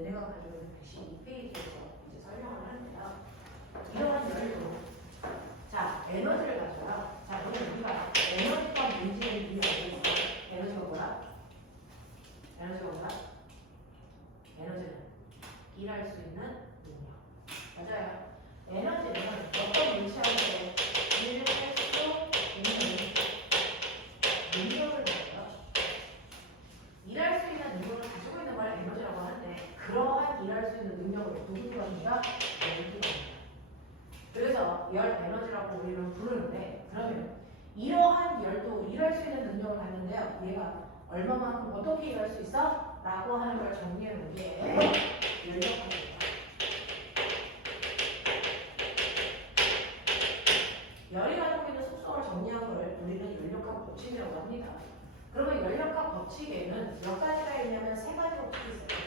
너네가 가지고 있는 112페이지에서 이제 설명을 하는데요. 이러한 열도 자 에너지를 가져요. 자 그러면 우리가 에너지과 문제의 이유가 어디 있어? 에너지가 뭐야? 에너지가 뭐야? 에너지는 일할 수 있는 능력. 맞아요. 에너지는 어떤 물체한테 일을 할 수 있는 능력을 가져요. 일할 수 있는 능력을 가지고 있는 걸 에너지라고 하는데 그러한 일할 수 있는 능력을 누구가 합니다? 에너지가 합니다. 그래서 열 에너지라고 우리는 부르는데 그러면 이러한 열도 일할 수 있는 능력을 갖는데요. 얘가 얼마만큼 어떻게 일할 수 있어? 라고 하는 걸 정리해 놓은 게 열력학입니다. 열이 가지고 있는 속성을 정리한 걸 우리는 열력학 법칙이라고 합니다. 그러면 열력학 법칙에는 몇 가지가 있냐면 세 가지 법칙이 있어요.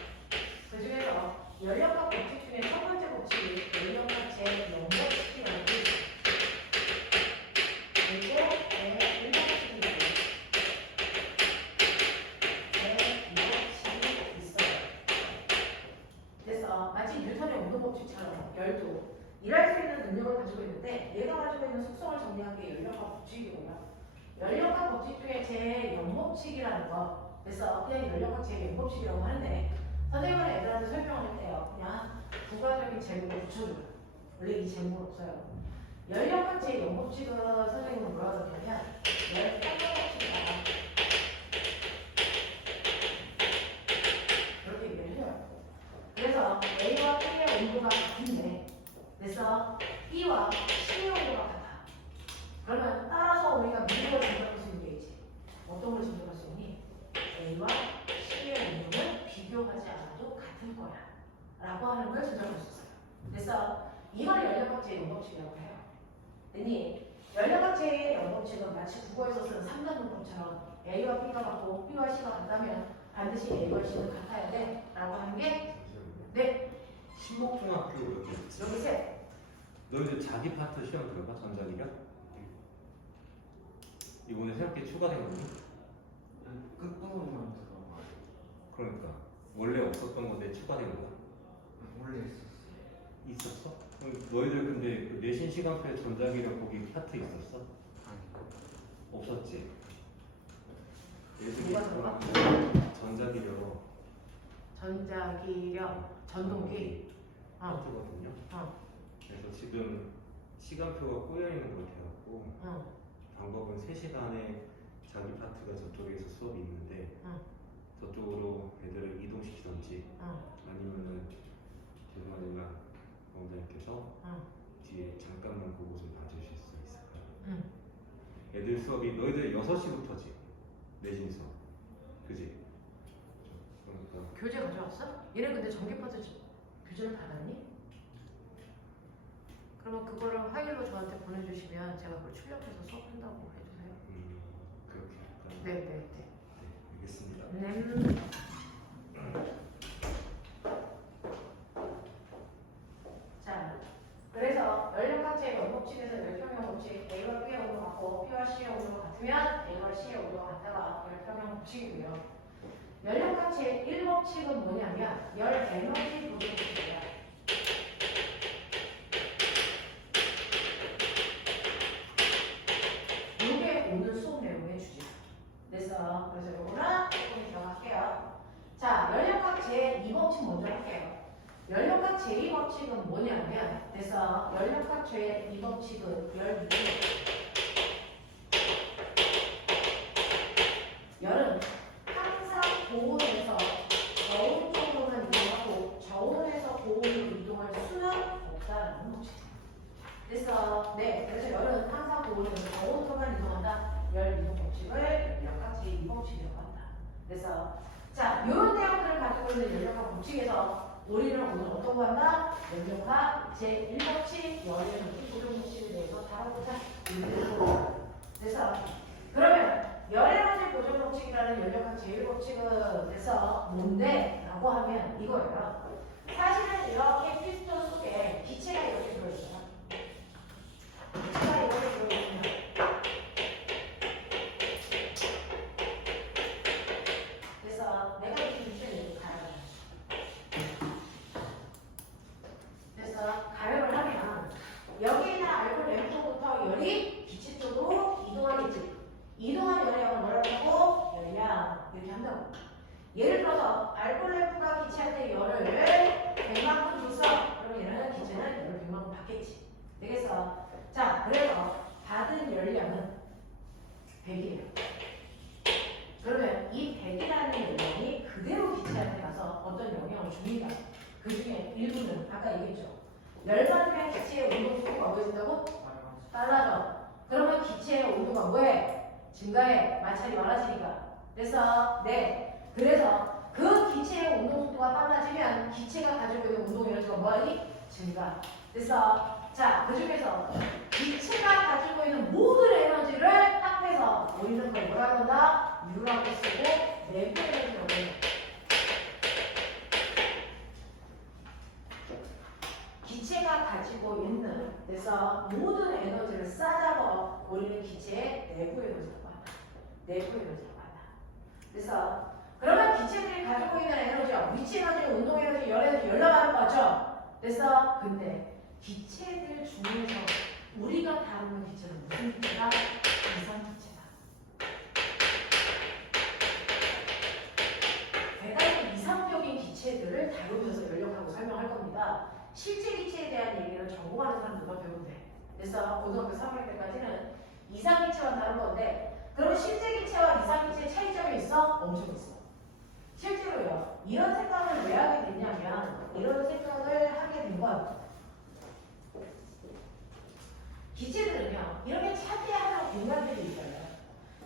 그 중에서 열력학 법칙 중에 첫 번째 법칙이 열력학 제0 법칙이라는 게 있어요. 그리고 제1 법칙이 있어요. 그래서 마치 뉴턴의 운동 법칙처럼 열도 일할 수 있는 능력을 가지고 있는데 얘가 가지고 있는 속성을 정리한 게 열력학 법칙이고요. 열력학 법칙 중에 제0법칙이라는 거. 그래서 그냥 열력학 제0법칙이라고 하는데 선생님은 애들한테 설명을 할 때요. 그냥 부가적인 제목을 붙여줘요. 원래 이 제목은 없어요. 열력학 제0법칙은 선생님은 뭐라고 하냐면 열상관법칙이다. 그렇게 얘기를 해요. 그래서 A와 B의 온도가 같은데 그래서 B와 C의 온도가 같아. 그러면 따라서 우리가 미국을 증명할 수 있는 게 있지. 어떤 걸 증명할 수 있니? A와 C의 온도는 비교하지 않아도 같을 거야 라고 하는 걸 증명할 수 있어요. 그래서 이걸 열력학제의 영법칙이라고 해요. 근데 열력학제의 영법칙은 마치 국어에서 쓰는 3단 문법처럼 A와 B가 같고 B와 C가 같다면 반드시 A와 C는 같아야 돼 라고 하는 게 네. 신목중학교 이렇게 여기 셋. 너희들 자기 파트 시험 들어봐? 전자기력? 이번에 새롭게 추가된 거니? 끝부분만 들어가. 그러니까 원래 없었던 건데 추가된 거야? 원래 있었어. 있었어? 그럼 너희들 근데 그 내신 시간표에 전자기력 거기 파트 있었어? 아니. 없었지? 뭐가 들어가? 전자기력 전자기력, 전동기. 파트거든요. 그래서 지금 시간표가 꼬여 있는 것 같아갖고 방법은 3시간에 자기 파트가 저쪽에서 수업이 있는데 저쪽으로 애들을 이동시키던지 아니면은 죄송하지만 강원장님께서 뒤에 잠깐만 그곳을 봐주실 수 있을까요? 애들 수업이 너희들 6시부터지 내신 수업 그지? 그러니까 교재 가져왔어? 얘는 근데 전기파트 교재를 받았니? 그러면 그거를 화일로 저한테 보내주시면 제가 그걸 출력해서 수업한다고 해주세요. 그렇게 할까요? 네네네. 네, 알겠습니다. 자, 그래서 열력학제의 원법칙에서 열평형 법칙 A와 B의 온도 같고 B와 C의 온도 같으면 A와 C의 온도가 같다가 열평형 법칙이고요. 열력학제의 1법칙은 뭐냐면 열 에너지 부족 법칙이야. 이게 오늘 수업 내용의 주제야. 그래서 요거는 조금 들어갈게요. 자, 열력학 제2법칙 먼저 할게요. 열력학 제2법칙은 뭐냐면 그래서 열력학 제2법칙은 열은 항상 고온에서 저온 쪽으로만 이동하고 저온에서 고온으로 이동할 수는 없다라는 법칙이에요. 그래서 열은 항상 고온에서 저온으로만 이동한다. 열 이동 법칙을 열력학 제2법칙이라고 한다. 그래서 자, 이런 내용들을 가지고 있는 열력학 법칙에서 우리는 오늘 어떤 거 한다? 열력학 제1법칙, 열의 법칙, 고정 법칙에 대해서 다뤄보자. 그래서 그러면 열의 법칙, 고정 법칙이라는 열력학 제1법칙은 그래서 뭔데? 라고 하면 이거예요. 사실은 이렇게 피스톤 속에 기체가 이렇게 들어있어요. 기체가 이렇게 들어있으면 그래서 내가 이 기체를 이렇게 가야 돼. 들어서 알콜레프가 기체한테 열을 100만큼 줬어. 그럼 얘는 기체는 열을 100만큼 받겠지. 되겠어? 자, 그래서 받은 열량은 100이에요. 그러면 이 100이라는 열량이 그대로 기체한테 가서 어떤 영향을 줍니다. 그 중에 일부는 아까 얘기했죠. 열 받으면 기체의 온도 속도가 뭐해진다고? 달라져. 그러면 기체의 온도가 뭐해? 증가해. 마찰이 많아지니까. 그래서 네. 그래서 그 기체의 온도 속도가 빨라지면 기체가 가지고 있는 운동 에너지가 뭐하니? 증가. 그래서 자, 그 중에서 기체가 가지고 있는 모든 에너지를 합해서 우리는 그걸 뭐라고 한다? U라고 쓰고 내부 에너지라고 해요. 기체가 가지고 있는 그래서 모든 에너지를 싸잡아 우리는 기체의 내부 에너지라고 한다. 내부 에너지라고 한다. 그래서 그러면 기체들이 가지고 있는 에너지와 위치 에너지, 운동 에너지, 열 에너지 연락하는 거죠. 그래서 근데 기체들 중에서 우리가 다루는 기체는 무슨 기체다? 이상기체다. 대단히 이상적인 기체들을 다루면서 연력하고 설명할 겁니다. 실제 기체에 대한 얘기는 전공하는 사람들만 배우면 돼. 그래서 고등학교 3학년 때까지는 이상기체만 다룰 건데 그러면 실제 기체와 이상기체의 차이점이 있어? 엄청 있어. 실제로요. 이런 생각을 왜 하게 됐냐면 이런 생각을 하게 된 건 기체들은요. 이렇게 차지하는 공간들이 있어요.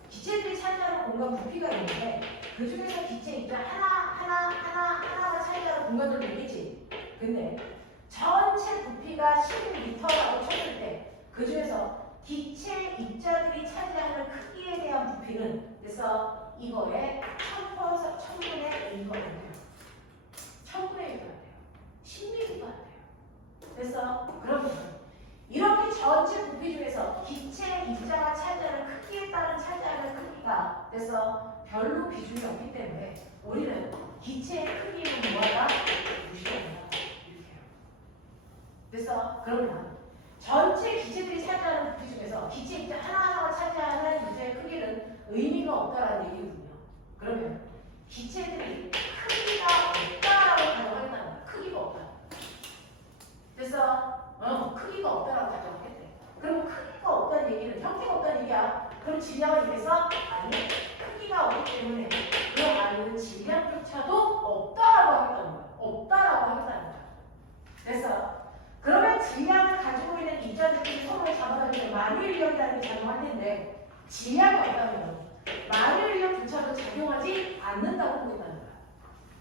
기체들이 차지하는 공간 부피가 있는데 그 중에서 기체 입자 하나가 차지하는 공간들도 있겠지. 근데 전체 부피가 10m라고 쳤을 때 그 중에서 기체 입자들이 차지하는 크기에 대한 부피는 그래서 이거의 1000분의 1가 돼요. 1000분의 1가 돼요. 10mm가 돼요. 그래서 그러면 이렇게 전체 부피 중에서 기체 입자가 차지하는 크기에 따른 차지하는 크기가 그래서 별로 비중이 없기 때문에 우리는 기체의 크기는 뭐하다? 무시한다. 이렇게 해요. 그래서 그러면 전체 기체들이 차지하는 부피 중에서 기체 입자 하나하나가 차지하는 유제의 크기는 의미가 없다라는 얘기거든요. 그러면 기체들이 크기가 없다라고 가정하겠다는 거야. 크기가 없다. 그래서 크기가 없다라고 가정하겠대. 그럼 크기가 없다는 얘기는 형태가 없다는 얘기야. 그럼 질량을 위해서 아니 크기가 없기 때문에 그 안에는 질량조차도 없다라고 하겠다는 거야. 없다라고 하겠다는 거야. 그래서 그러면 질량을 가지고 있는 입자들끼리 서로 잡아다니는 만유인력이라는 게 작용할 텐데 질량이 없다면 만유인력조차도 작용하지 않는다고 보겠다는 거야.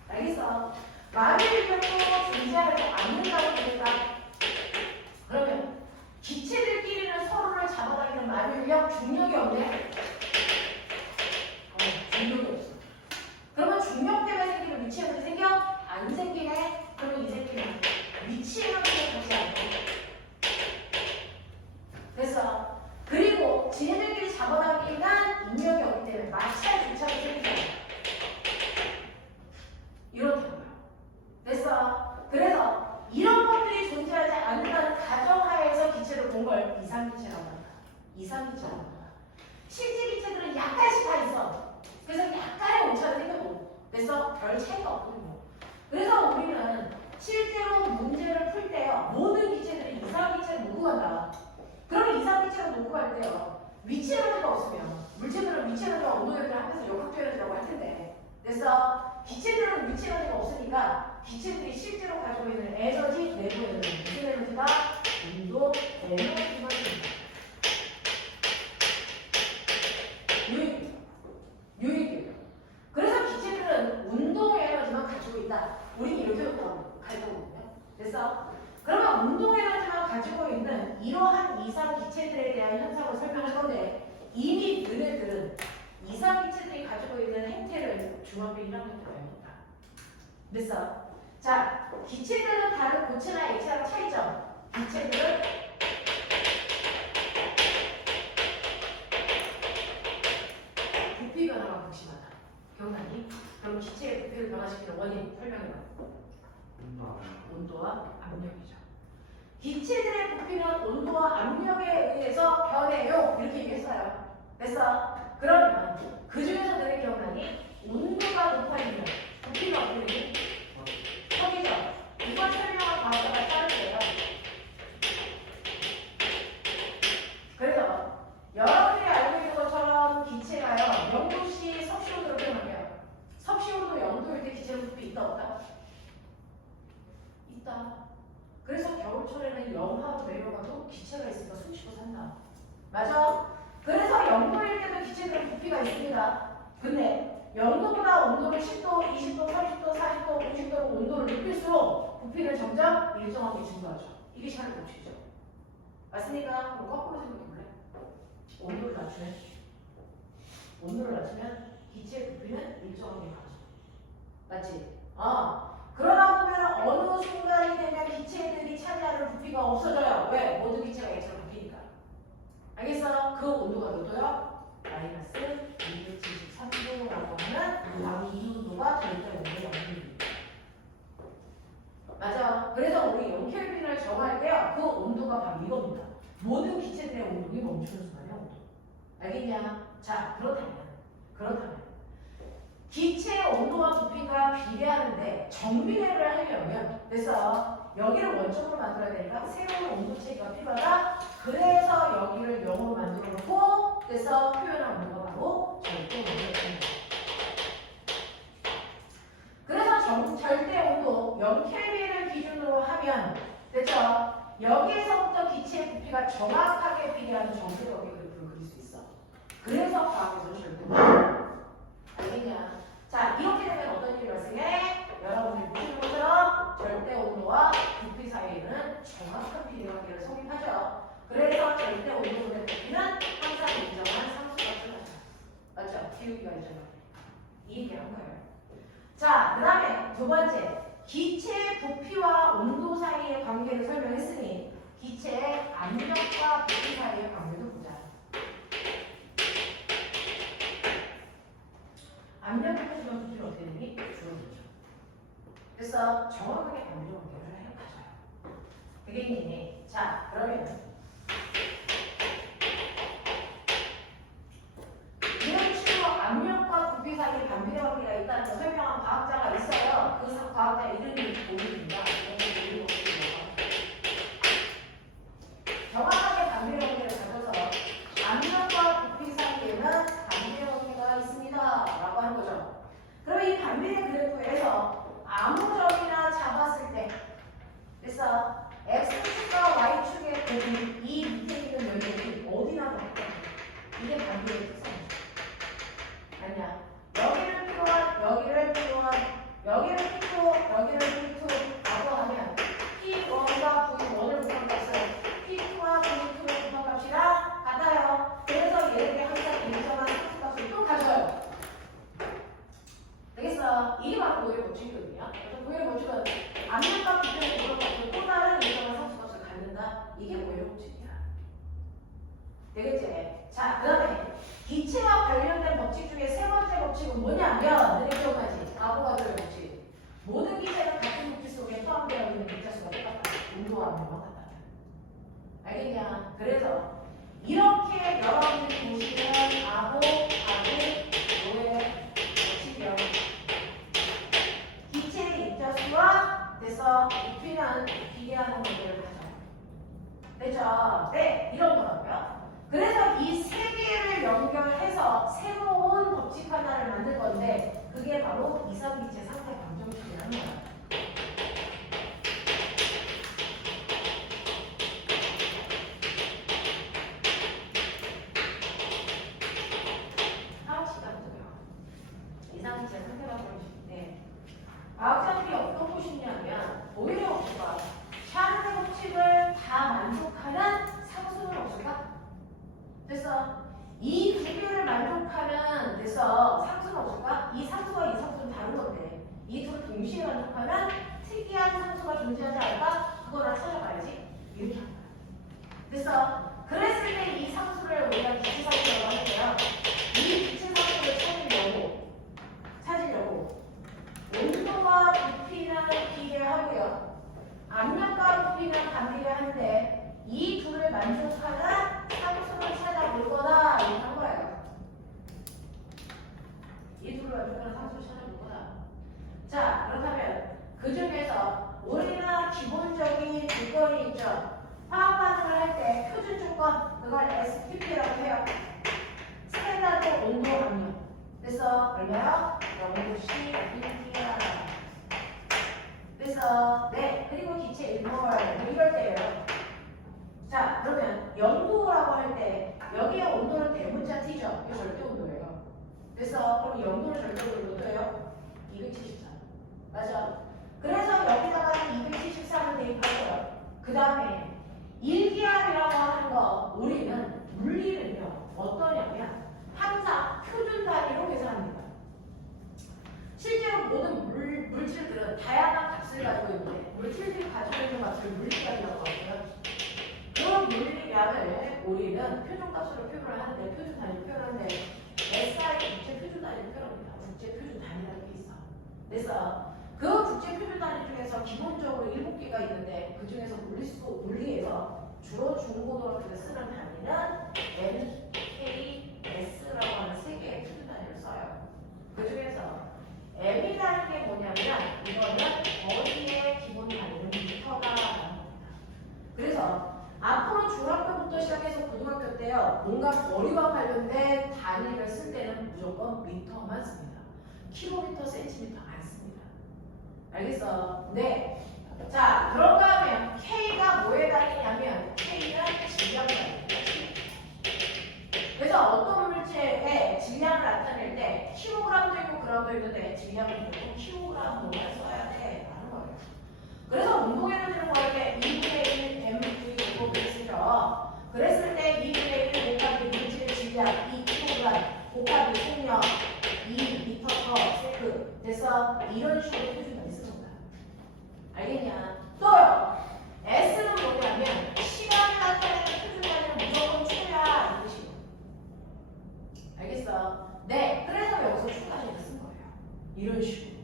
알겠어? 만유인력도 존재하지 않는다고 보겠다. 그러면 기체들끼리는 서로를 잡아다니는 만유인력 중력이 없네? 중력이 없어. 그러면 중력 때문에 생기는 위치 에너지 생겨? 안 생기네? 그러면 이 새끼는 위치 에너지가 되지 않고 그래서 그리고 지네들끼리 잡아당기는 인력이 없기 때문에 마찰조차도 생기지 않아. 이렇다는 거예요. 그래서 이런 것들이 존재하지 않는다는 가정하에서 기체를 본 걸 이상기체라고 합니다. 이상기체라고 합니다. 실제 기체들은 약간씩 다 있어. 그래서 약간의 오차가 생겨도 그래서 별 차이가 없거든요. 그래서 우리는 실제로 문제를 풀 때요. 모든 기체들이 이상기체를 놓고 간다. 그러면 이상기체를 놓고 갈 때요. 위치 에너지가 없으면 물체들은 위치 에너지와 온도 에너지를 합해서 역학조 에너지라고 할 텐데 그래서 기체들은 위치 에너지가 없으니까 기체들이 실제로 가지고 있는 에너지, 내부 에너지, 무슨 에너지가? 온도 에너지가 됩니다. 유익이에요. 그래서 기체들은 운동 에너지만 가지고 있다. 우리는 이렇게 가져오거든요. 그래서 그러면 운동 에너지만 가지고 있는 이러한 이상 기체들에 대한 현상을 설명할 건데 이미 너네들은 이상 기체들이 가지고 있는 행태를 중학교 1학년 때 배웠다. 그래서 자, 기체들은 다른 고체나 액체랑 차이점. 기체들은 부피 변화가 극심하다. 기억나니? 그럼 기체의 부피를 변화시키는 원인 설명해봐. 온도와 압력이죠. 기체들의 부피는 온도와 압력에 의해서 변해요. 이렇게 얘기했어요. 그래서 그러면 그 중에서 너네 기억나니? 온도가 높아지면 부피 있다 없다? 있다. 그래서 겨울철에는 영하로 내려가도 기체가 있으니까 숨 쉬고 산다. 맞아? 그래서 0도일 때도 기체들은 부피가 있습니다. 근데 0도보다 온도를 10도, 20도, 30도, 40도, 50도로 온도를 높일수록 부피는 점점 일정하게 증가하죠. 이게 시간의 법칙이죠. 맞습니까? 그럼 거꾸로 생각해볼래? 온도를 낮추면 기체의 부피는 일정하게 가죠. 맞지? 그러다 보면 어느 순간이 되면 기체들이 차지하는 부피가 없어져요. 왜? 모든 기체가 X로 바뀌니까. 알겠어? 그 온도가 몇 도요? 마이너스 273도라고 하면 바로 이 온도가 절대 온도의 0켈빈입니다. 맞아. 그래서 우리 0켈빈을 정할 때요. 그 온도가 바로 이겁니다. 모든 기체들의 온도이 멈추는 순간의 온도. 알겠냐? 자, 그렇다면 기체의 온도와 부피가 비례하는데 정비례를 하려면 그래서 여기를 원점으로 만들어야 되니까 새로운 온도체계가 필요하다. 그래서 여기를 0으로 만들어 놓고 그래서 표현한 온도가 바로 절대 온도입니다. 그래서 절대 온도 0켈빈을 기준으로 하면 됐죠? 여기에서부터 기체의 부피가 정확하게 비례하는 정세력의 그래프를 그릴 수 있어. 그래서 과학에서는 절대 온도. 알겠냐? 자, 이렇게 되면 어떤 일이 발생해? 여러분들이 보시는 것처럼 절대 온도와 부피 사이에는 정확한 비례관계를 성립하죠. 그래서 절대 온도분의 부피는 항상 일정한 상수값을 가져. 맞죠? 기울기가 일정한. 이 얘기한 거예요. 자, 그 다음에 두 번째. 기체의 부피와 온도 사이의 관계를 설명했으니 기체의 압력과 부피 사이의 관계도 보자. 압력을 해주면 부피는 어떻게 되니? 줄어들죠. 그래서 정확하게 압력 관계를 가져요. 되겠니? 자, 그러면 이런 식으로 압력과 부피 사이에 반비례 관계가 있다는 걸 설명한 과학자가 있어요. 그 과학자 이름이 모릅니다. 정확하게 반비례 관계를 가져서 압력과 부피 사이에는 반비례 관계가 있습니다. 라고 하는 거죠. 그럼 이 반비례 그래프에서 아무 점이나 잡았을 때 그래서 X축과 Y축의 곱이 이 밑에 있는 면적이 어디나 나왔다. 이게 반비례 특성이죠. 아니야. 여기를 P1, 여기를 P1, 여기를 P2, 여기를 P2라고 하면 P1과 V1을 곱한 값은 P2와 V2를 곱한 값이랑 같아요. 그래서 얘네들이 항상 일정한 상수값을 또 가져요. 되겠어? 이게 바로 고유의 법칙이거든요. 그래서 고유의 법칙은 압력과 부피를 고려받고 또 다른 일정한 상수값을 갖는다. 이게 고유의 법칙이야. 되겠지? 자, 그 다음에 기체와 관련된 법칙 중에 세 번째 법칙은 뭐냐면 너네 기억나지? 아보가드로의 법칙. 모든 기체는 같은 부피 속에 포함되어 있는 기체수가 똑같다. 온도와 압력과 같다. 알겠냐? 그래서 이렇게 여러분들이 보시는 아보가드로의 법칙이요. 기체의 입자수와 그래서 부피는 비례하는 관계를 가져요. 됐죠? 네, 이런 거라고요. 그래서 이 세 개를 연결해서 새로운 법칙 하나를 만들 건데 그게 바로 이성기체 상태 방정식이라는 거예요. 이상기체 상태 방정식인데 과학자들이 어떤 것이냐면 오히려 없을까? 샤르의 법칙을 다 만족하는 상수는 없을까? 그래서 이 두 개를 만족하면 그래서 상수는 없을까? 이 상수와 이 상수는 다른 건데 이 둘을 동시에 만족하면 특이한 상수가 존재하지 않을까? 그거를 찾아봐야지. 이렇게 한 거야. 그래서 그랬을 때 이 상수를 우리가 기체 상수라고 하는데요. 이 기체 상수를 찾으려고 온도와 부피는 비례하고요. 압력과 부피는 반비례하는데 이 둘을 만족하는 상수를 찾아볼 거다. 이렇게 한 거예요. 이 둘을 만족하는 상수를 찾아볼 거다. 자, 그렇다면 그 중에서 우리가 기본적인 조건이 있죠. 화학 반응을 할 때 표준 조건, 그걸 STP라고 해요. 스탠다드 온도 압력. 그래서 얼마요? 0도C PPR. 됐어. 네. 그리고 기체 일몰 이럴 때예요. 자, 그러면 영도라고 할 때 여기에 온도는 대문자 T죠. 이게 절대 온도예요. 그래서 그럼 영도는 절대로 몇 도예요? 274. 맞아. 그래서 여기다가는 273을 대입하고요. 그 다음에 일기압이라고 하는 거 우리는 물리는요 어떠냐면 항상 표준 단위로 계산합니다. 실제로 모든 물질들은 다양한 값을 가지고 있는데 물질들이 가지고 있는 값을 물리값이라고 하고요. 그 물리량을 우리는 표준값으로 표현을 하는데 표준 단위로 표현하는데 SI 국제 표준 단위로 표현합니다. 국제 표준 단위라는 게 있어. 그래서 그 국제 표준 단위 중에서 기본적으로 7개가 있는데 그 중에서 물리에서 주로 중고등학교에 쓰는 단위는 N, K, S라고 하는 3개의 표준 단위를 써요. 그 중에서 M이라는 게 뭐냐면 이거는 거리의 기본 단위는 미터가 나옵니다. 그래서 앞으로 중학교부터 시작해서 고등학교 때요 뭔가 거리와 관련된 단위를 쓸 때는 무조건 미터만 씁니다. 킬로미터, 센티미터 안 씁니다. 알겠어? 네. 자, 그런가 하면 K가 뭐에 달리냐면 K는 질량 단위입니다. 그래서 어떤 물체의 질량을 나타낼 때 킬로그램도 있고 그램도 있는데 질량은 보통 킬로그램으로만 써야 돼 라는 거예요. 그래서 운동에너지를 구할 때 2분의 1 mv 곱하기 쓰죠. 그랬을 때 2분의 1 곱하기 물질의 질량 2kg 곱하기 속력 2m/s 됐어? 이런 식으로 표준단위 쓰는 거야. 알겠냐? 또요. S는 뭐냐면 시간을 나타내는 표준단위는 무조건 초야 이 뜻이고. 알겠어? 네. 그래서 여기서 초까지를 쓴 거예요. 이런 식으로.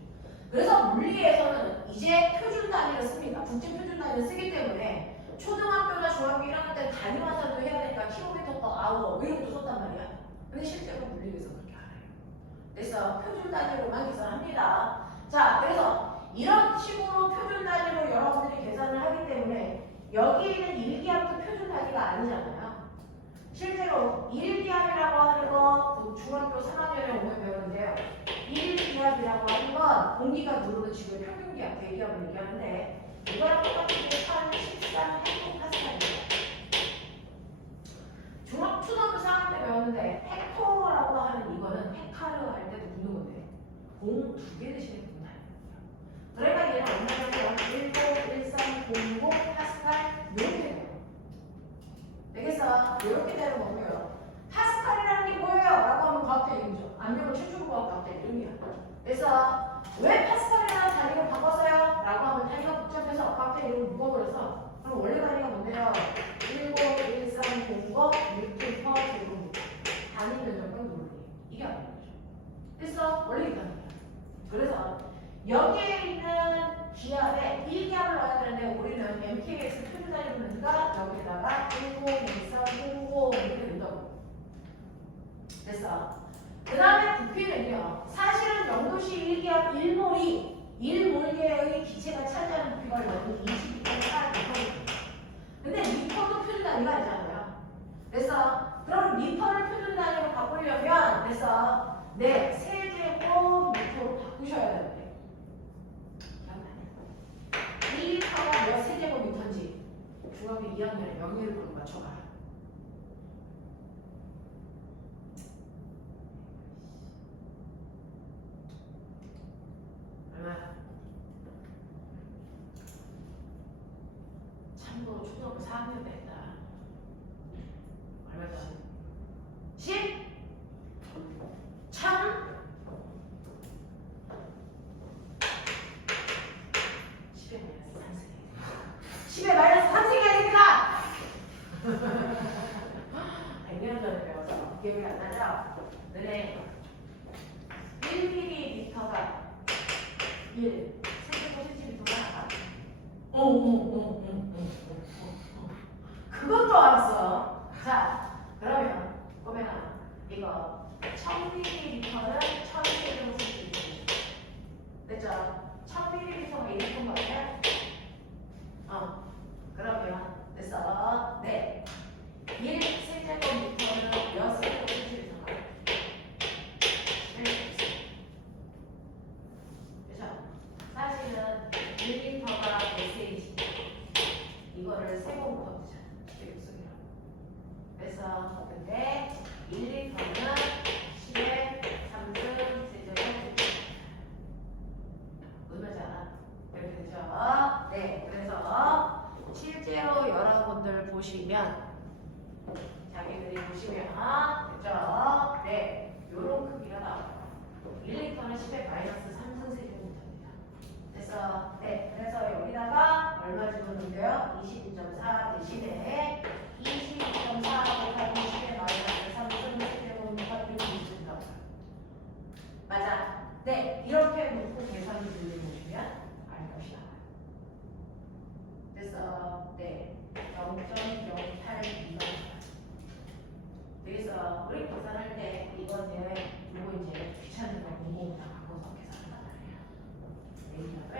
그래서 물리에서는 이제 표준 단위를 씁니다. 국제 표준 단위를 쓰기 때문에 초등학교나 중학교 1학년 때 단위 환산도 해야 되니까 킬로미터 per hour 이런 것도 썼단 말이야. 근데 실제로 물리에서 그렇게 안 해요. 그래서 표준 단위로만 계산합니다. 자, 그래서 이런 식으로 표준 단위로 여러분들이 계산을 하기 때문에 여기에 있는 일기압도 표준 단위가 아니잖아요. 실제로 일기압이라고 하는 거 중학교 3학년에 오면 배우는데요. 일기압이라고 하는 건 공기가 누르는 지구의 평균기압, 대기압을 얘기하는데 이거랑 똑같은 게 1013 헥토파스칼입니다. 초등학교 4학년 때 배웠는데 헥토라고 하는 이거는 헥타르 할 때도 묻는 건데 공 2개 대신에 묻는 아니거든요. 그러니까 얘는 얼마냐면 101300 파스칼 이렇게 돼요. 되겠어? 이렇게 되는 거고요. 파스칼이라는 게 뭐예요? 라고 하면 과학적 이름이죠. 안면은 최초로 과학적 이름이야. 그래서 왜 파스칼이라는 단위로 바꿨어요? 라고 하면 단위가 복잡해서 과학적 이름을 묶어버려서 그럼 원래 단위가 뭔데요? 101300 뉴턴 퍼 제곱미터 단위 면적분 논리 이게 아닌 거죠. 그래서 원래 이 단위야. 그래서 여기에 있는 기압에 1기압을 넣어야 되는데 우리는 MKX 표준 단위로 넣으니까 여기다가 102300 이렇게 된다고. 됐어. 그 다음에 부피는요. 사실은 영도시 1기압 1몰계의 기체가 차지하는 부피가 얼마니 22.4미터거든요. 근데 미터도 표준 단위가 아니잖아요. 그래서 그럼 미터를 표준 단위로 바꾸려면 그래서 네, 세제곱 미터로 바꾸셔야 되는데 1리터가 몇 세제곱미터인지 중학교 2학년에 명예를 보고 맞춰봐. 얼마? 참고로 초등학교 4학년 때 했다. 얼마지? 10? 1000? 10에 마이너스 3승이 아닙니다! 100년 전에 배워서 기억이 안 나죠? 너네 1mm가 1 세제곱센티미터가 그것도 알았어. 자, 그러면 꼬매나 이거 1000ml는 1000세제곱센티미터 됐죠? 1000ml가 1톤 같아? 그러면 됐어. 네. 1세제곱미터는 몇 세제곱미터인가? 그죠? 사실은 1리터 이거를 세고 묶어도 되잖아. 기계육성이라고. 그래서 근데 1, 2는 10의 3승 세제곱 무슨 말인지 알아? 이렇게 되죠? 네, 그래서 실제로 여러분들 보시면 자기들이 보시면 그죠? 네, 요런 크기가 나와요. 1리터는 10의 마이너스 3승 세제곱미터입니다. 그래서 네, 그래서 여기다가 얼마 집어넣는데요? 22.4 대신에 22.4 곱하기 10의 마이너스 3승 세제곱미터 이렇게 주신다고. 맞아. 네, 이렇게 놓고 계산을 돌려보시면 알값이 나와요. 그래서 네, 0.082가 그래서 우리 계산할 때 이거는 이거 이제 귀찮은 거 공공다 바꿔서 계산한단 말이에요. 내기력을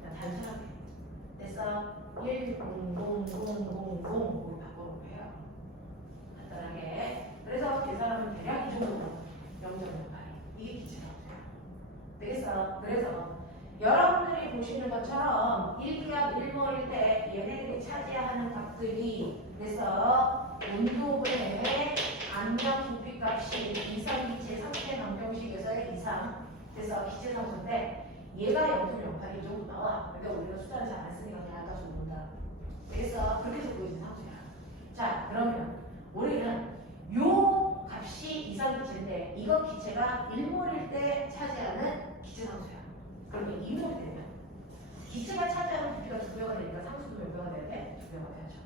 그냥 단순하게 그래서 10000 바꿔놓은 거예요. 간단하게. 그래서 계산하면 대략 이 정도 0.08 이게 기체라고 돼요. 그래서 여러분들이 보시는 것처럼 1기압 1몰일 때 얘네들이 차지하는 값들이 그래서 온도분의 압력 부피 값이 이상기체 상태 방정식에서의 이상 그래서 기체 상수인데 얘가 0.08이 정도 나와. 근데 우리가 숫자를 잘 안 쓰니까 그냥 아까 좀 본다. 그래서 그렇게 해서 보이는 상수야. 자, 그러면 우리는 요 값이 이상기체인데 이거 기체가 1몰일 때 차지하는 기체 상수야. 그러면 2몰이 되면 기체가 차지하는 부피가 2배가 되니까 상수도 몇 배가 돼야 돼? 2배가 돼야죠.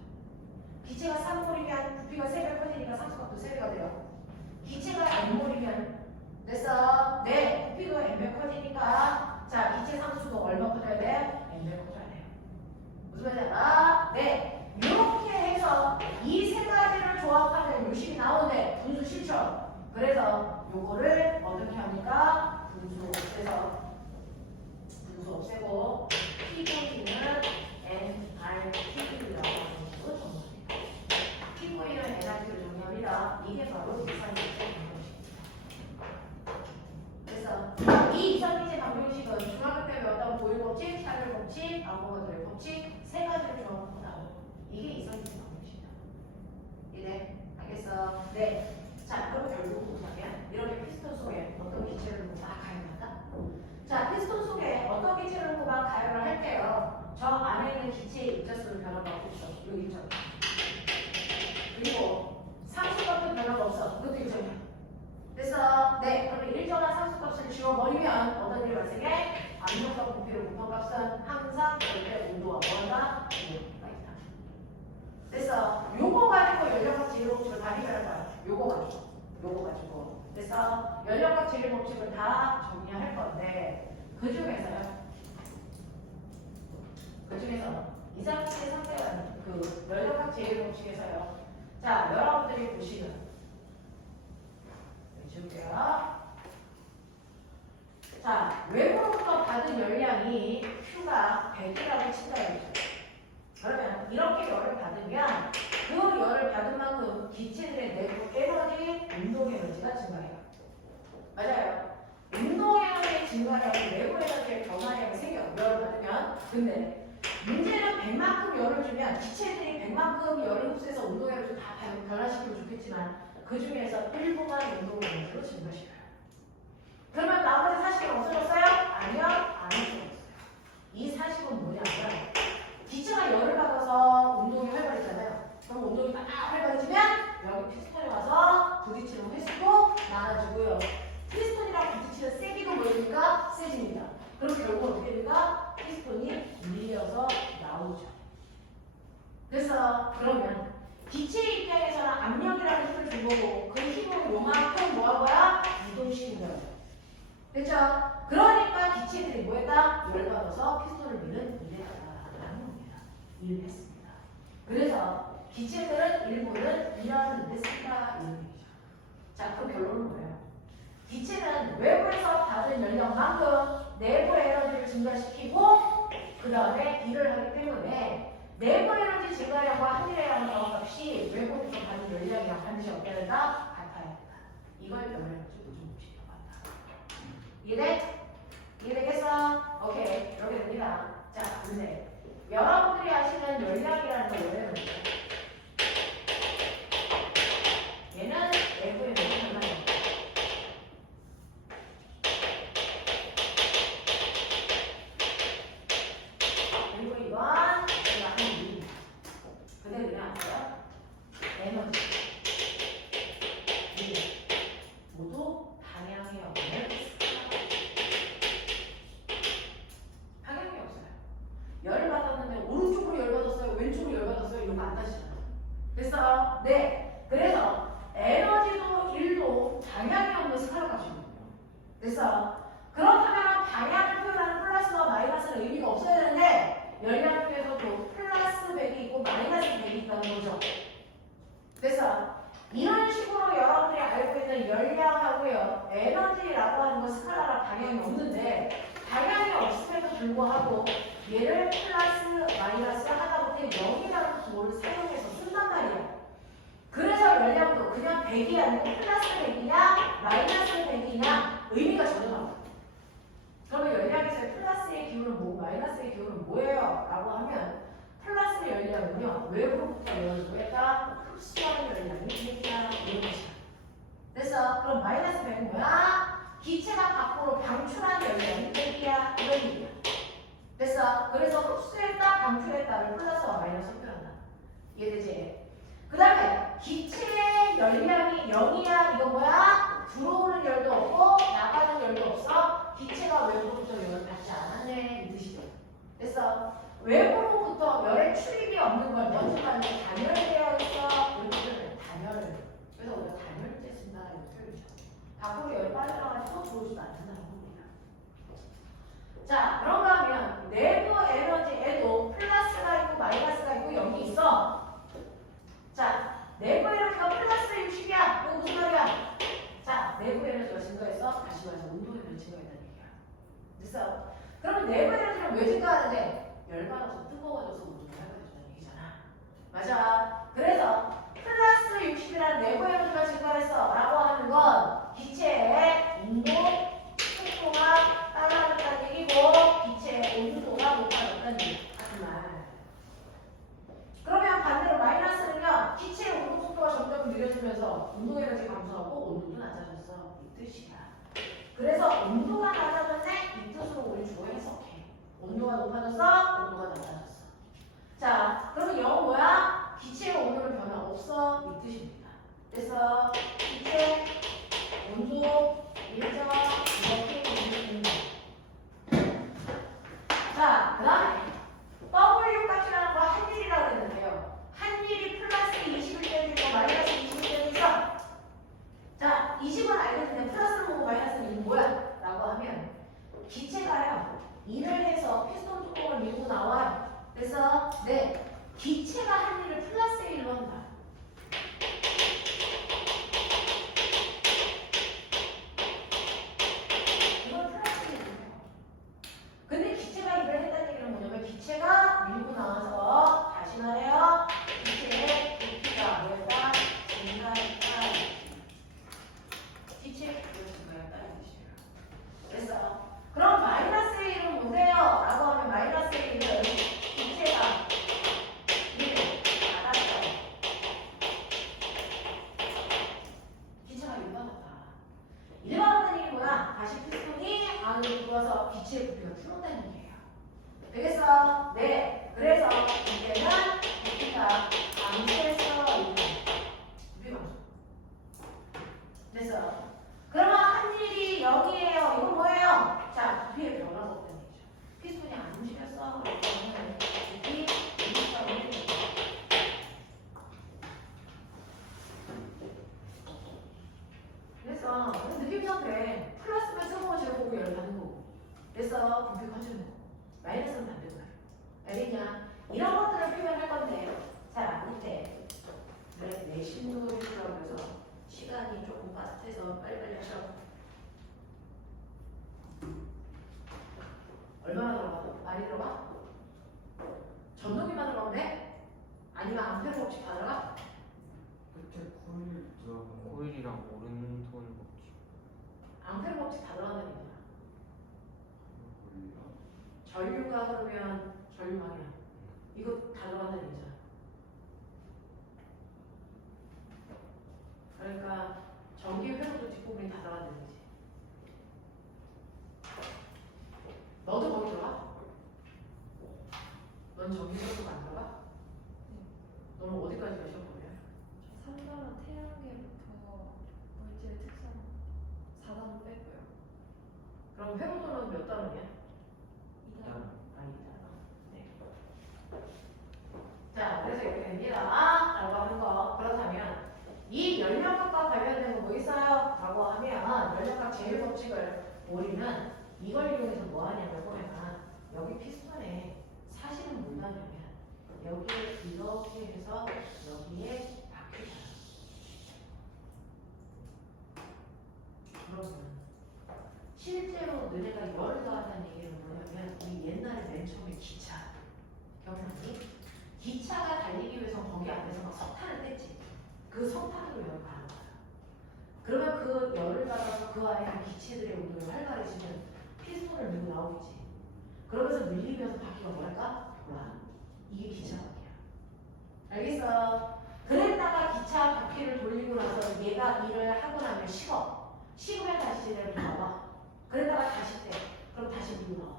기체가 3몰이면 부피가 3배 커지니까 상수값도 3배가 돼요. 기체가 n몰이면 됐어? 네, 부피도 n배 커지니까 자, 기체 상수도 얼마 커져야 돼? n배 커져야 돼요. 무슨 말인지 알아? 네, 이렇게 해서 이 세 가지를 조합하면 요식이 나오는데 분수 실천. 그래서 요거를 어떻게 합니까? 분수. 그래서 분수 없애고 P9는 NRT라고 하는 식으로 정리합니다. P9는 NRT로 정리합니다. 이게 바로 이상기체 방정식입니다. 그래서 이 이상기체 방정식은 중학교 때 배웠던 보일 법칙, 차별 법칙, 아보가드로의 법칙 세 가지를 조합하고 나오고 이게 이상기체 방정식이다. 이해? 알겠어? 네. 자, 그럼 결국 보자면 이렇게 피스톤 속에 어떤 기체를 놓고 막 가열한다. 자, 피스톤 속에 어떤 기체를 놓고 막 가열을 할게요. 저 안에 있는 기체의 입자수는 변화가 없어. 이거 1점. 그리고 상수값도 변화가 없어. 이것도 1점이야. 그래서 네, 그러면 일정한 상수값을 지워버리면 어떤 일이 발생해? 압력과 부피를 곱한 값은 항상 절대 온도와 뭐하다? 온도가 있다. 그래서 요거 가지고 연력학 제일법칙을 다 해결할 거야. 요거 가지고. 그래서 연력학 제일법칙을 다 정리할 건데 그 중에서 이상기체 상태가 그 연력학 제일법칙에서요. 자, 여러분들이 보시면 줄게요. 자, 외부로부터 받은 열량이 Q가 100이라고 친다 이거죠. 그러면 이렇게 열을 받으면 그 열을 받은 만큼 기체들의 내부 에너지, 운동 에너지가 증가해요. 맞아요. 운동 에너지 증가하고 내부 에너지의 변화량이 생겨. 열을 받으면. 근데 문제는 100만큼 열을 주면 기체들이 100만큼 열을 흡수해서 운동 에너지를 다 변화시키면 좋겠지만 그 중에서 일부만 운동 에너지로 증가시켜요. 그러면 나머지 40은 없어졌어요? 아니요, 안 없어졌어요. 이 40은 뭐냐면 기체가 열을 받아서 운동이 활발해지잖아요. 그럼 운동이 막 활발해지면 여기 피스톤에 와서 부딪히는 횟수도 많아지고요. 피스톤이랑 부딪히는 세기도 뭐입니까? 세집니다. 그럼 결국 어떻게 됩니까? 피스톤이 밀려서 나오죠. 그래서 그러면 기체의 입장에서는 압력이라는 힘을 준 거고 그 힘으로 요만큼 뭐 한 거야? 이동시킨 거야. 그렇죠? 그러니까 기체들이 뭐했다? 열받아서 피스톤을 미는 일을 했다라는 겁니다. 일을 했습니다. 그래서 기체들은 일부는 일하는 일을 했다 이런 얘기죠. 자, 그럼 결론은 뭐예요? 기체는 외부에서 받은 열량만큼 내부 에너지를 증가시키고 그 다음에 일을 하기 때문에 내부 에너지 증가량과 한일의 값이 외부에서 받은 열량이랑 반드시 어떻게 된다? 같아야 된다. 이걸 연락을 좀 보시려고 한다. 이해돼? 이해되겠어? 오케이. 이렇게 됩니다. 자, 근데 여러분들이 아시는 열량이라는 거 열량 중에서도 플러스 100이 있고 마이너스 100이 있다는 거죠. 그래서 이런 식으로 여러분들이 알고 있는 열량하고요 에너지라고 하는 건 스칼라랑 방향이 없는데 방향이 없음에도 불구하고 얘를 플러스 마이너스 하다못해 0이라는 기호를 사용해서 쓴단 말이에요. 그래서 열량도 그냥 100이 아니고 플러스 100이냐 마이너스 100이냐 의미가 전혀 달라요. 그러면 열량에서의 플러스의 기호는 뭐, 마이너스의 기호는 뭐예요? 라고 하면 플러스 열량은요 외부로부터 열어주겠다 흡수하는 열량이 100이야 이런 것이야. 그래서 그럼 마이너스 100은 뭐야? 기체가 밖으로 방출한 열량이 100이야 이런 얘기야. 그래서 흡수했다 방출했다를 플러스와 마이너스로 표현한다. 이해되지? 그 다음에 기체의 열량이 0이야 이거 뭐야? 들어오는 열도 없고 나가는 열도 없어. 기체가 외부로부터 열을 받지 않았네 이 뜻이죠. 그래서 외부로부터 열의 출입이 없는 걸 연습하는 게 단열되어 있어. 이렇게 단열. 그래서 우리가 단열재 쓴다라는 표현이죠. 밖으로 열이 빠져나가지고 들어오지도 않는다는 겁니다. 자, 그런가 하면 내부 에너지에도 플러스가 있고 마이너스가 있고 여기 있어. 자, 내부 에너지가 플러스 60이야. 이거 무슨 말이야? 자, 내부 에너지가 증가해서 다시 말해서 온도 에너지 증가했다는 얘기야. 그래서 그러면 내부 에너지는 왜 증가하는데? 열받아서 뜨거워져서 온도가 밝아진다는 얘기잖아. 맞아. 그래서 플러스 60이라는 내부 에너지가 증가했어 라고 하는 건 기체의 온도 속도가 따라간다는 얘기고 기체의 온도가 높아졌다는 얘기 하는 말. 그러면 반대로 마이너스는요 기체의 온도 속도가 점점 느려지면서 온도 에너지 감소하고 온도도 낮아졌어 이 뜻이야. 그래서 온도가 낮아졌네 이 뜻으로 우리 주어 해석해. 온도가 높아졌어 온도가 낮아졌어. 자 그러면 영어 뭐야? 기체의 온도는 변화 없어 이 뜻입니다. 그래서 기체 온도 일정 이렇게 있습니다. 자 그 다음에 W 값이라는 거 한일이라고 했는데요. 한일이 플러스 20일 때도 있고 마이너스 20일 때도 있어. 자 20은 알겠는데 플러스를 보고 마이너스는 이게 뭐야? 라고 하면 기체가요 일을 해서 피스톤 뚜껑을 밀고 나와요. 그래서 네 기체가 한 일을 플러스 1로 한다. 이건 플러스 1이에요. 근데 기체가 일을 했다는 얘기는 뭐냐면 기체가 밀고 나와서 다시 말해요. 기체의 부피가 뭐였다? 증가했다. 기체의 부피가 증가했다는 뜻이에요. 그래서 그럼 마이너스 1은 뭐세요? 라고 하면 마이너스 1은 기체가 기체가 일반화다. 일반화는 이 뭐야? 다시 피스톤이 안으로 들어와서 기체의 부피가 줄어드는 얘기예요. 되겠어? 네. 그래서 이제는 부피가 감소했어. 부피 감소. 됐어. 그러면 한 일이 0이에요. 이건 뭐예요? 자, 부피의 변화가 없다는 얘기죠. 피스톤이 안 움직였어. 그러면 부피 부피가 움직였어. 그래서 느낌상 그래. 플러스면 뜨거워지고 보고 열받는 거고. 그래서 부피 커지는 거고. 마이너스는 반대로 가요. 알겠냐? 이런 것들을 표현할 건데 잘 안 돼. 그래, 내신도 해주라고 해서 시간이 조금 빠듯해서 빨리빨리 하셔. 얼마나 들어가? 많이 들어가? 전동기만 들어가면 돼? 아니면 암페르 법칙 다 들어가? 그때 코일 들어간 거. 코일이랑 오른손 법칙. 암페르 법칙 다 들어간다는 얘기야. 코일이랑. 전류가 흐르면 전류망이야. 이거 다 들어간다는 얘기잖아. 그러니까 전기 회로도 뒷부분이 다 들어간다는 얘기지. 너도 거기 들어가? 넌 전기 회로가 안 들어가? 너는 어디까지 가셔 보면? 3단은 태양계부터 물질의 특성 4단 빼고요. 그럼 회로도는 몇 단원이야? 2단. 아, 2단원. 네. 자, 그래서 이렇게 됩니다. 라고 하는 거. 그렇다면 이 열량값과 관련된 거 뭐 있어요? 라고 하면 열량값 제일 법칙을 우리는 이걸 이용해서 뭐 하냐면 보면 여기 피스톤에 사실은 그 석탄으로 열을 가는 거야. 그러면 그 열을 받아서 그 안에 있는 기체들의 온도를 활발해지면 피스톤을 밀고 나오겠지. 그러면서 밀리면서 바퀴가 뭐랄까? 와, 이게 기차 바퀴야. 알겠어? 그랬다가 기차 바퀴를 돌리고 나서 얘가 일을 하고 나면 식어. 식으면 다시 제대로 돌아와. 그랬다가 다시 떼. 그럼 다시 밀고 나와.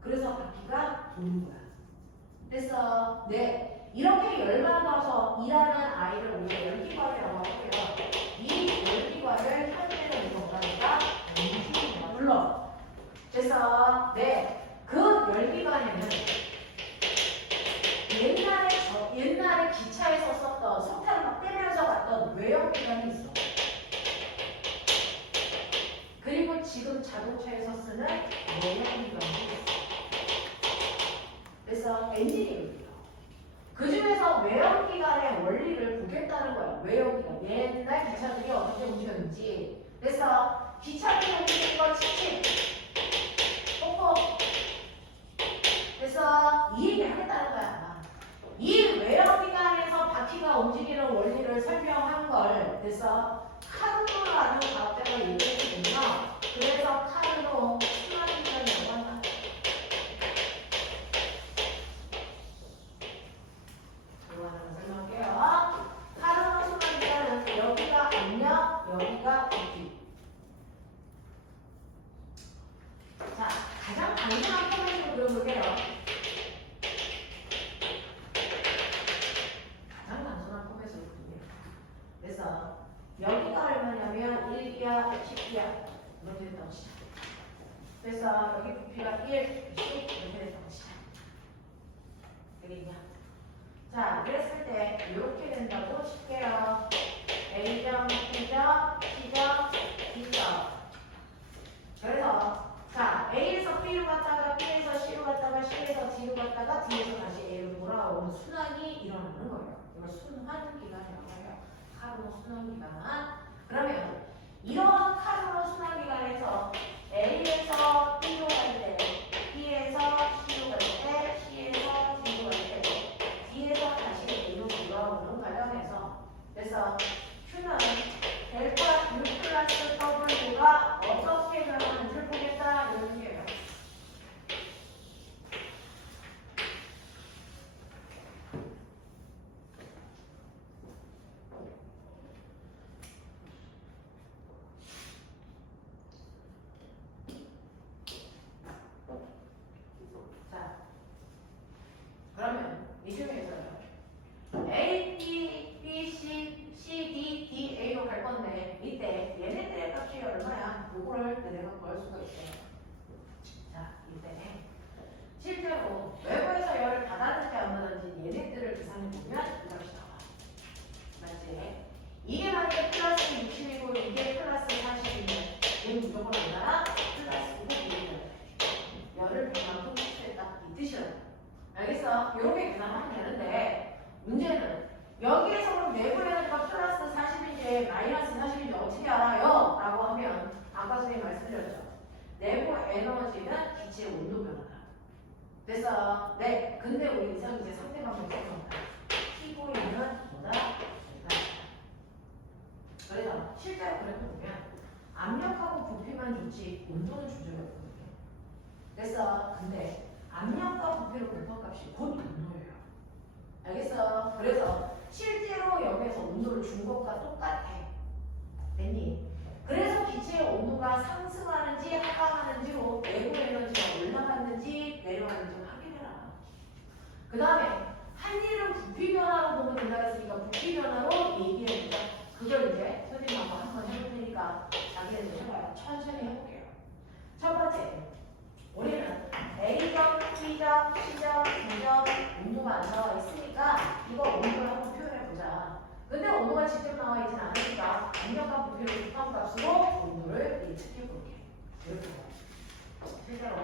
그래서 바퀴가 도는 거야. 됐어? 네. 이렇게 열만 넣어서 일하는 아이를 우리가 열기관이라고 할게요. 이 열기관을 현재는 이거 뭐라니까? 엔진이야. 불러. 됐어? 네. 그 열기관에는 옛날에 기차에서 썼던 석탄을 막 떼면서 갔던 외형기관이 있어. 그리고 지금 자동차에서 쓰는 외형기관이 있어. 그래서 엔진이거든요. 그 중에서 외형기관의 원리를 보겠다는 거야. 외형기관. 옛날 기차들이 어떻게 움직였는지. 그래서 기차들이 움직이는 건 치치. 뽀뽀. 그래서 이 얘기 하겠다는 거야. 이 외형기관에서 바퀴가 움직이는 원리를 설명한 걸 그래서 카르노라는 과학자가 얘기했거든요. 그래서 카르노 순환기관이라고 한다. 이거 하나 설명할게요. 카르노 순환기관은 여기가 압력, 여기가 부피. 자, 가장 단순한 포맷으로 그려볼게요. 가장 단순한 포맷으로 그리네요. 그래서 여기가 얼마냐면 1기압, 10기압 이렇게 됐다고 치자. 그래서 여기 부피가 1, 10 이렇게 됐다고 치자. 되겠냐? 자, 그랬을 때 이렇게 된다고 칠게요. A점, B점, C점, D점. 그래서 자, A에서 B로 갔다가 B에서 C로 갔다가 C에서 D로 갔다가 D에서 다시 A로 돌아오는 순환이 일어나는 거예요. 이걸 순환기관이라고 해요. 카르노 순환기관. 그러면 이런 카르노 순환기관에서 A에서 B로 갈 때, B에서 C로 갈 때, C에서 D로 갈 때, D에서 다시 A로 돌아오는 과정에서 그래서 Q는 델타 U 플러스 W가 어떻게 변하는지를 보겠다 이런 얘기예요. 자, 그러면 이 중에서요. A, B, B, C, C, D, D, A로 갈 건데 이때 얘네들의 값이 얼마야? 요거를 내가 구할 수가 있어요. 자, 이때 실제로 외부에서 열을 받았는지 안 받았는지 얘네들을 계산해 보면 이 값이 나와. 맞지? 이게 만약에 플러스 60이고 이게 플러스 40이면 얘는 무조건 얼마나? 플러스 60이면 열을 100만큼 흡수했다 이 뜻이야. 알겠어? 이렇게 계산하면 되는데 문제는 여기에서 그럼 내부 에너지가 플러스 40인지 마이너스 40인지 어떻게 알아요? 라고 하면 아까 선생님 말씀드렸죠. 내부 에너지는 기체의 온도 변화다. 그래서 네, 근데 우리 이상 이제 상대방을 생각한다. T4에는 보다 낮다. 그래서 실제로 그래프 보면 압력하고 부피만 좋지 온도는 조절이 없거든요. 그래서 근데 압력과 부피의 곱합값이 곧 온도예요. 알겠어? 그래서 실제로 여기에서 온도를 준 것과 똑같아. 됐니? 그래서 기체의 온도가 상승하는지 하강하는지로 내부 에너지가 올라갔는지 내려갔는지 확인해라. 그 다음에 한 일은 부피 변화로 보면 된다 했으니까 부피 변화로 얘기해보자. 그걸 이제 선생님하고 한번 해볼 테니까 자기네들 해봐요. 천천히 해볼게요. 첫 번째, 우리는 A점, B점, C점, D점 온도가 안 나와 있으니까 이거 온도를 한번 표현해보자. 근데 온도가 직접 나와 있진 않으니까 압력과 부피를 곱합값으로 온도를 예측해볼게. 이렇게 해요. 실제로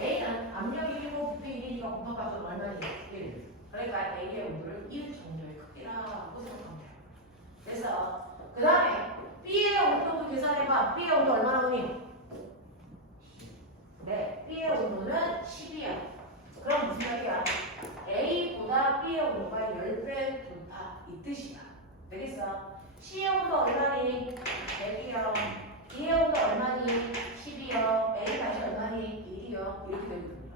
A는 압력 1이고 부피 1이니까 곱합값은 얼마니? 1. 그러니까 A의 온도를 1 정도의 크기라고 생각하면 돼요. 그래서 그 다음에 B의 온도도 계산해봐. B의 온도 얼마 나오니? 네, B의 온도는 10이야. 그럼 무슨 말이야? A보다 B의 온도가 10배 높아. 이 뜻이야. 되겠어? 되겠어? C의 온도 얼마니? 100이요. B의 온도 얼마니? 10이요. A 다시 얼마니? 1이요. 이렇게 되거든요.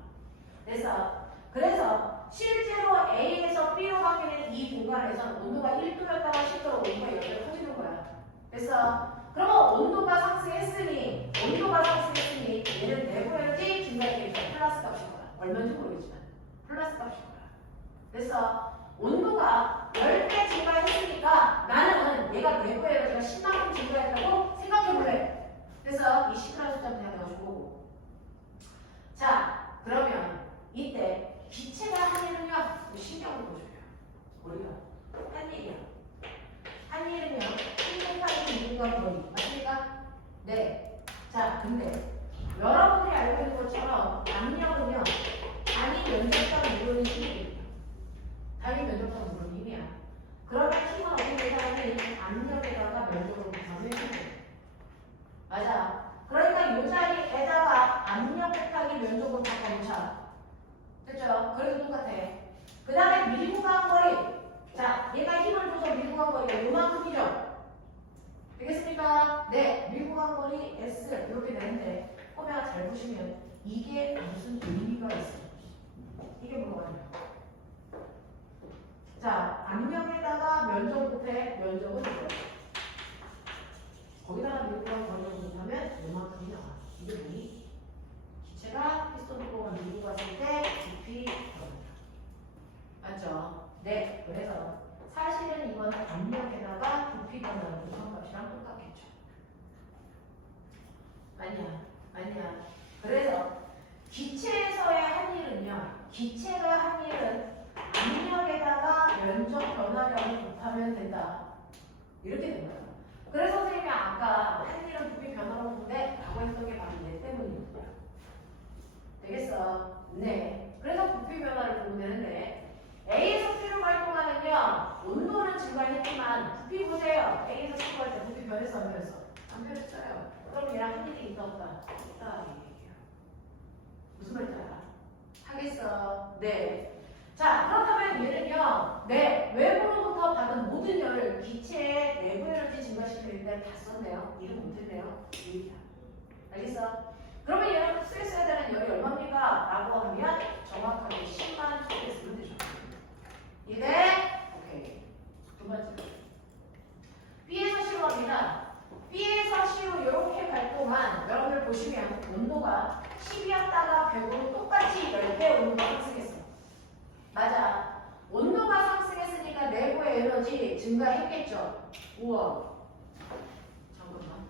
그래서 실제로 A에서 B로 바뀌는 이 공간에서 온도가 1도였다가 10도로 온도가 10배 커지는 거야. 그래서 그러면 온도가 상승했으니 얘는 내부 에너지 증가했겠죠. 플러스 값일 거야. 얼마인지 모르겠지만 플러스 값일 거야. 그래서 온도가 10배 증가했으니까 나는 얘가 내부 에너지가 10만큼 증가했다고 생각해볼래. 그래서 이 10이라는 숫자 그냥 넣어주고 자 그러면 이때 기체가 한 일은요 신경을 보여줘요. 우리가 한 일이야. 한 일은요 힘곱하기 미분과 거리 맞습니까? 네. 자 근데 여러분들이 알고 있는 것처럼 압력은요 단위 면적당 무르는 힘이에요. 단위 면적당 무르는 힘이야. 그러면 힘은 어떻게 계산하니? 압력에다가 면적으로 계산을 해줘요. 맞아. 그러니까 이 자리에다가 압력 곱하기 면적으로 바꿔놓자. 됐죠? 그래도 똑같아. 그 다음에 밀고 간 거리. 자, 얘가 힘을 줘서 밀고 간 거리가 요만큼이죠? 되겠습니까? 네. 밀고 간 거리 S 이렇게 되는데 꼬매가 잘 보시면 이게 무슨 의미가 있어? 이게 뭐가 아니야? 자, 압력에다가 면적 곱해 면적은 이거. 거기다가 밀고 간 거리를 곱하면 요만큼이 나와. 이게 뭐니? 기체가 피스톤 뚜껑을 밀고 갔을 때 부피 변화입니다. 맞죠? 네. 그래서 사실은 이건 압력에다가 부피 변화는 우선값이랑 똑같겠죠. 아니야. 그래서 기체에서의 한 일은요. 기체가 한 일은 압력에다가 면적 변화량을 곱하면 된다. 이렇게 된 거예요. 그래서 선생님이 아까 한 일은 부피 변화로 보는데 라고 했던 게 바로 얘 때문이거든요. 되겠어? 네. 그래서 부피 변화를 보면 되는데 A에서 C로 활동하는요. 온도는 증가했지만 부피 보세요. A에서 C로 할 때 부피 변했어 안 변했어? 안 변했어요. 그럼 얘랑 한 일이 있다 없다? 있다 얘기해요. 무슨 말인지 알아? 하겠어? 네. 자 그렇다면 얘는요. 네. 외부로부터 받은 모든 열을 기체의 내부 에너지 증가시킬 때 다 썼네요. 이름 못했네요. 유리야. 알겠어? 그러면 얘는 흡수했어야 되는 열이 얼마입니까? 라고 하면 정확하게 10만 초를 쓰면 되죠. 이해? 오케이. 두 번째. B에서 C로 갑니다. B에서 C로 이렇게 갈 동안 여러분들 보시면 온도가 10이었다가 100으로 똑같이 10배 온도가 상승했어. 맞아. 온도가 상승했으니까 내부의 에너지 증가했겠죠. 우와. 잠깐만.